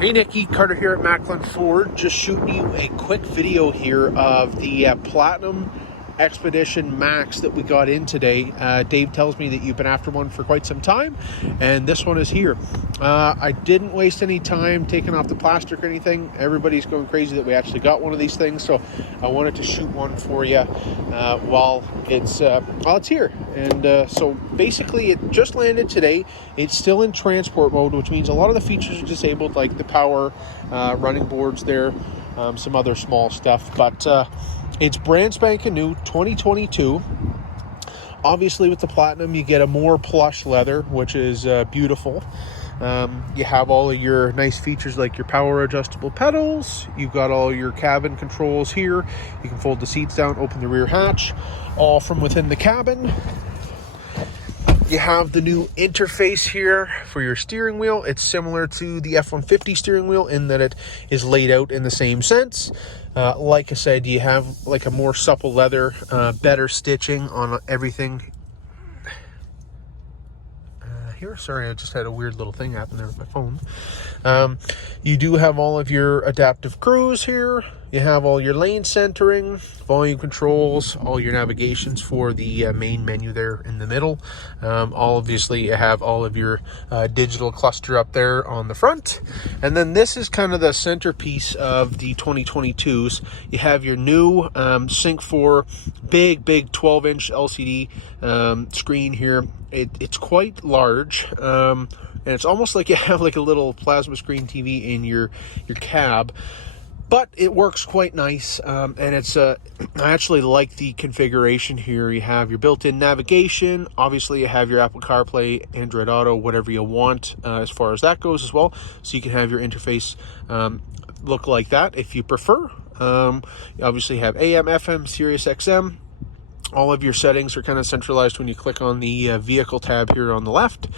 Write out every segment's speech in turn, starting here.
Hey Nikki, Carter here at Macklin Ford. Just shooting you a quick video here of the Platinum Expedition Max that we got in today. Dave tells me that you've been after one for quite some time, and this one is here. I didn't waste any time taking off the plastic or anything. Everybody's going crazy that we actually got one of these things, so I wanted to shoot one for you while it's here. And so basically it just landed today. It's still in transport mode, which means a lot of the features are disabled, like the power running boards there, some other small stuff, but it's brand spanking new, 2022. Obviously with the Platinum you get a more plush leather, which is beautiful. You have all of your nice features like your power adjustable pedals. You've got all your cabin controls here. You can fold the seats down, open the rear hatch, all from within the cabin. You have the new interface here for your steering wheel. It's similar to the F-150 steering wheel in that it is laid out in the same sense. Like I said, you have like a more supple leather, better stitching on everything. Here, sorry, I just had a weird little thing happen there with my phone. You do have all of your adaptive cruise here. You have all your lane centering, volume controls, all your navigations for the main menu there in the middle. Obviously, you have all of your digital cluster up there on the front. And then this is kind of the centerpiece of the 2022s. You have your new Sync 4 big 12-inch LCD screen here. It's quite large, and it's almost like you have like a little plasma screen TV in your cab. But it works quite nice, and it's I actually like the configuration here. You have your built-in navigation. Obviously, you have your Apple CarPlay, Android Auto, whatever you want as far as that goes as well. So you can have your interface look like that if you prefer. You obviously have AM, FM, Sirius XM. All of your settings are kind of centralized when you click on the vehicle tab here on the left.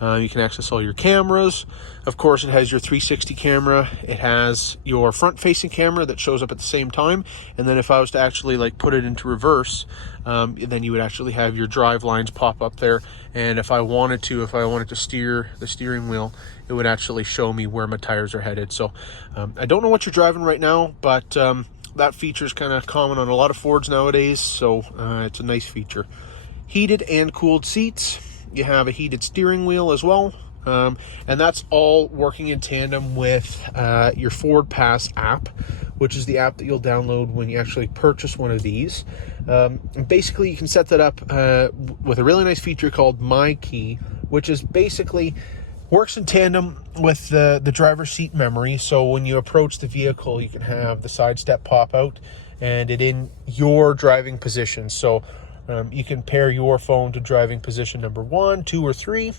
You can access all your cameras. Of course, it has your 360 camera. It has your front-facing camera that shows up at the same time. And then if I was to actually like put it into reverse, then you would actually have your drive lines pop up there. And if I wanted to steer the steering wheel, it would actually show me where my tires are headed. So I don't know what you're driving right now, but that feature is kind of common on a lot of Fords nowadays. So it's a nice feature. Heated and cooled seats. You have a heated steering wheel as well, and that's all working in tandem with your Ford Pass app, which is the app that you'll download when you actually purchase one of these. And basically, you can set that up with a really nice feature called My Key, which is basically works in tandem with the driver's seat memory. So when you approach the vehicle, you can have the side step pop out and it in your driving position. So you can pair your phone to driving position number 1, 2, or 3.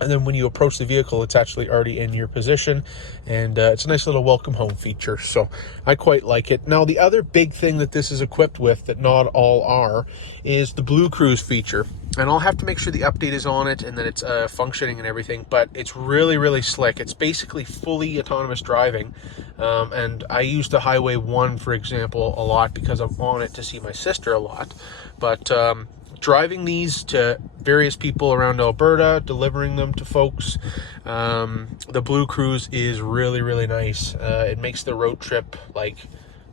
And then when you approach the vehicle, it's actually already in your position. And it's a nice little welcome home feature. So I quite like it. Now, the other big thing that this is equipped with that not all are is the Blue Cruise feature. And I'll have to make sure the update is on it and that it's functioning and everything. But it's really, really slick. It's basically fully autonomous driving. And I use the Highway 1, for example, a lot because I'm on it to see my sister a lot. But driving these to various people around Alberta, delivering them to folks, the Blue Cruise is really, really nice. It makes the road trip like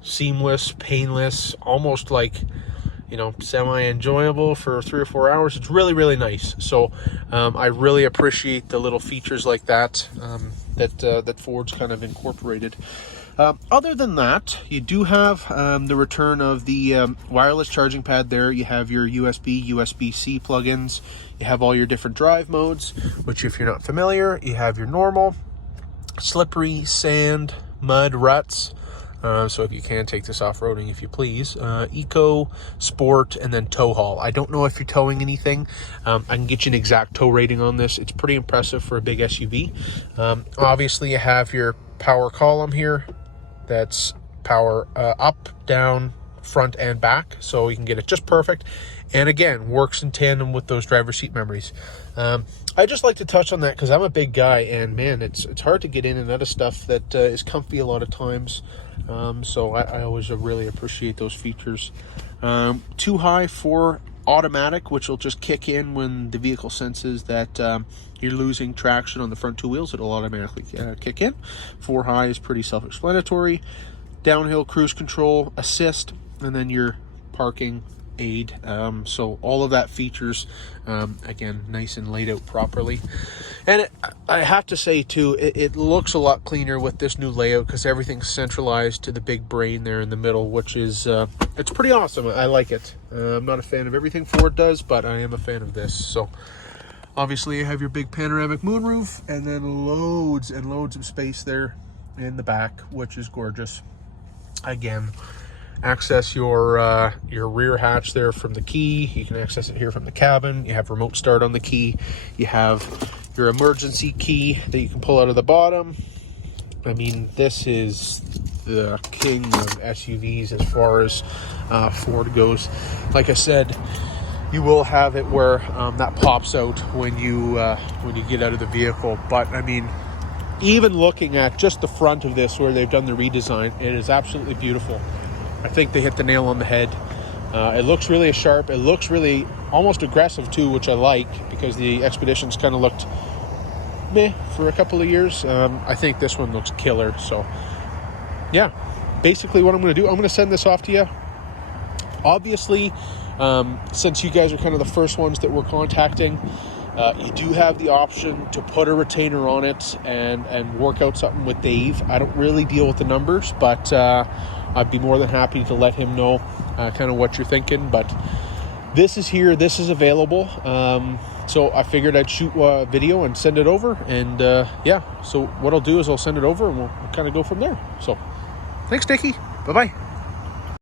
seamless, painless, almost like, you know, semi-enjoyable for 3 or 4 hours. It's really, really nice. So I really appreciate the little features like that that Ford's kind of incorporated. Other than that, you do have the return of the wireless charging pad there. You have your USB, USB-C plugins. You have all your different drive modes, which if you're not familiar, you have your normal, slippery, sand, mud, ruts. So if you can take this off-roading, if you please. Eco, Sport, and then Tow Haul. I don't know if you're towing anything. I can get you an exact tow rating on this. It's pretty impressive for a big SUV. Obviously, you have your power column here. That's power up, down, front, and back. So you can get it just perfect. And again, works in tandem with those driver's seat memories. I just like to touch on that because I'm a big guy. And man, it's hard to get in and out of stuff that is comfy a lot of times. So I always really appreciate those features. Too high for automatic, which will just kick in when the vehicle senses that you're losing traction on the front two wheels. It'll automatically kick in. 4 high is pretty self-explanatory. Downhill cruise control, assist, and then your parking aid. So all of that features, again, nice and laid out properly. And I have to say too, it looks a lot cleaner with this new layout because everything's centralized to the big brain there in the middle, which is it's pretty awesome. I like it. I'm not a fan of everything Ford does, but I am a fan of this. So obviously you have your big panoramic moonroof, and then loads and loads of space there in the back, which is gorgeous. Again, access your rear hatch there from the key. You can access it here from the cabin. You have remote start on the key. You have your emergency key that you can pull out of the bottom. I mean, this is the king of SUVs as far as Ford goes. Like I said, you will have it where that pops out when you get out of the vehicle. But I mean, even looking at just the front of this where they've done the redesign, it is absolutely beautiful. I think they hit the nail on the head. It looks really sharp. It looks really almost aggressive too, which I like, because the Expeditions kind of looked meh for a couple of years. I think this one looks killer. So yeah, basically what I'm going to do, I'm going to send this off to you. Obviously, since you guys are kind of the first ones that we're contacting, you do have the option to put a retainer on it and work out something with Dave. I don't really deal with the numbers, but I'd be more than happy to let him know kind of what you're thinking. But this is here, this is available. So I figured I'd shoot a video and send it over. And yeah, so what I'll do is I'll send it over and we'll kind of go from there. So thanks, Dickie. Bye-bye.